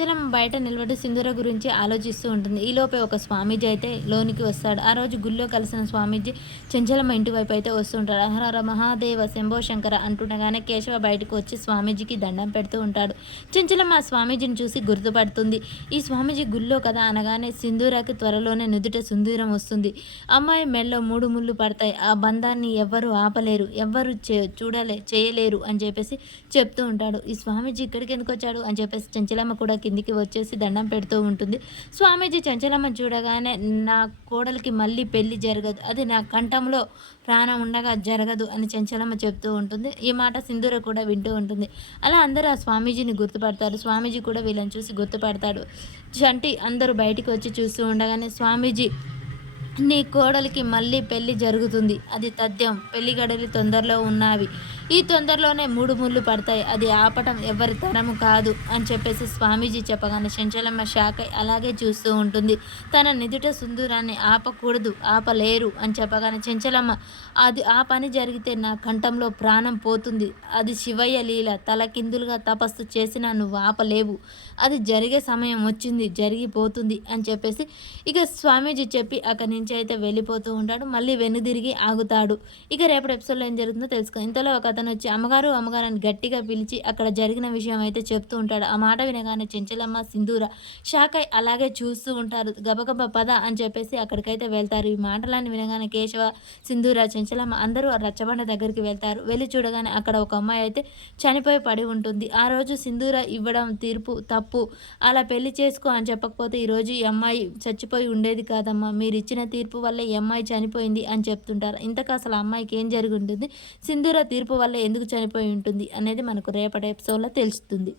చెంచలం బయట నిలబడి సింధూర గురించి ఆలోచిస్తూ ఉంటుంది. ఈలోపే ఒక స్వామీజీ అయితే లోనికి వస్తాడు. ఆ రోజు గుళ్ళో కలిసిన స్వామీజీ చెంచలమ్మ ఇంటి వైపు అయితే వస్తుంటాడు. హరహర మహాదేవ శంభో శంకర అంటుండగానే కేశవ బయటకు వచ్చి స్వామీజీకి దండం పెడుతూ ఉంటాడు. చెంచలమ్మ ఆ స్వామీజీని చూసి గుర్తుపడుతుంది. ఈ స్వామీజీ గుళ్ళో కదా అనగానే సింధూరకి త్వరలోనే నుదుట సింధూరం వస్తుంది. అమ్మాయి మెడలో 3 ముళ్ళు పడతాయి. ఆ బంధాన్ని ఎవ్వరూ ఆపలేరు, ఎవ్వరు చేయలేరు అని చెప్పేసి చెప్తూ ఉంటాడు. ఈ స్వామీజీ ఇక్కడికి ఎందుకు వచ్చాడు అని చెప్పేసి చెంచలమ్మ కూడా కిందికి వచ్చేసి దండం పెడుతూ ఉంటుంది. స్వామీజీ చెంచలమ్మని చూడగానే నా కోడలికి మళ్ళీ పెళ్లి జరగదు, అది నా కంఠంలో ప్రాణం ఉండగా జరగదు అని చెంచలమ్మ చెప్తూ ఉంటుంది. ఈ మాట సింధూర కూడా వింటూ ఉంటుంది. అలా అందరూ ఆ స్వామీజీని గుర్తుపడతారు. స్వామీజీ కూడా వీళ్ళని చూసి గుర్తుపడతాడు. చంటి అందరూ బయటికి వచ్చి చూస్తూ ఉండగానే స్వామీజీ, నీ కోడలికి మళ్ళీ పెళ్లి జరుగుతుంది, అది తథ్యం. పెళ్లి గడలి తొందరలో ఉన్నావి, ఈ తొందరలోనే 3 ముళ్ళు పడతాయి, అది ఆపటం ఎవరి తరము కాదు అని చెప్పేసి స్వామీజీ చెప్పగానే చెంచలమ్మ షాక్ అయి అలాగే చూస్తూ ఉంటుంది. తన నిదుట సుందూరాన్ని ఆపకూడదు, ఆపలేరు అని చెప్పగానే చెంచలమ్మ, అది ఆ పని జరిగితే నా కంఠంలో ప్రాణం పోతుంది, అది శివయ్య లీల, తలకిందులుగా తపస్సు చేసినా నువ్వు ఆపలేవు, అది జరిగే సమయం వచ్చింది, జరిగిపోతుంది అని చెప్పేసి ఇక స్వామీజీ చెప్పి అక్కడి నుంచి అయితే వెళ్ళిపోతూ ఉంటాడు. మళ్ళీ వెనుదిరిగి ఆగుతాడు. ఇక రేపటి ఎపిసోడ్లో ఏం జరుగుతుందో తెలుసుకో. ఇంతలో ఒక అతను వచ్చి అమ్మగారు అమ్మగారు అని గట్టిగా పిలిచి అక్కడ జరిగిన విషయం అయితే చెప్తూ ఉంటాడు. ఆ మాట వినగానే చెంచలమ్మ సింధూర షాక్ అయి అలాగే చూస్తూ ఉంటారు. గబగబ పద అని చెప్పేసి అక్కడికైతే వెళ్తారు. ఈ మాటలన్నీ వినగానే కేశవ, సింధూర, చెంచలమ్మ అందరూ ఆ రచ్చబండ దగ్గరికి వెళ్తారు. వెళ్ళి చూడగానే అక్కడ ఒక అమ్మాయి అయితే చనిపోయి పడి ఉంటుంది. ఆ రోజు సింధూర ఇవ్వడం తీర్పు తప్పు, అలా పెళ్లి చేసుకో అని చెప్పకపోతే ఈరోజు ఈ అమ్మాయి చచ్చిపోయి ఉండేది కాదమ్మా, మీరు ఇచ్చిన తీర్పు వల్ల ఈ అమ్మాయి చనిపోయింది అని చెప్తుంటారు. ఇంతకు అసలు ఆ అమ్మాయికి ఏం జరిగి ఉంటుంది, సింధూర తీర్పు వల్ల ఎందుకు చనిపోయి ఉంటుంది అనేది మనకు రేపటి ఎపిసోడ్లో తెలుస్తుంది.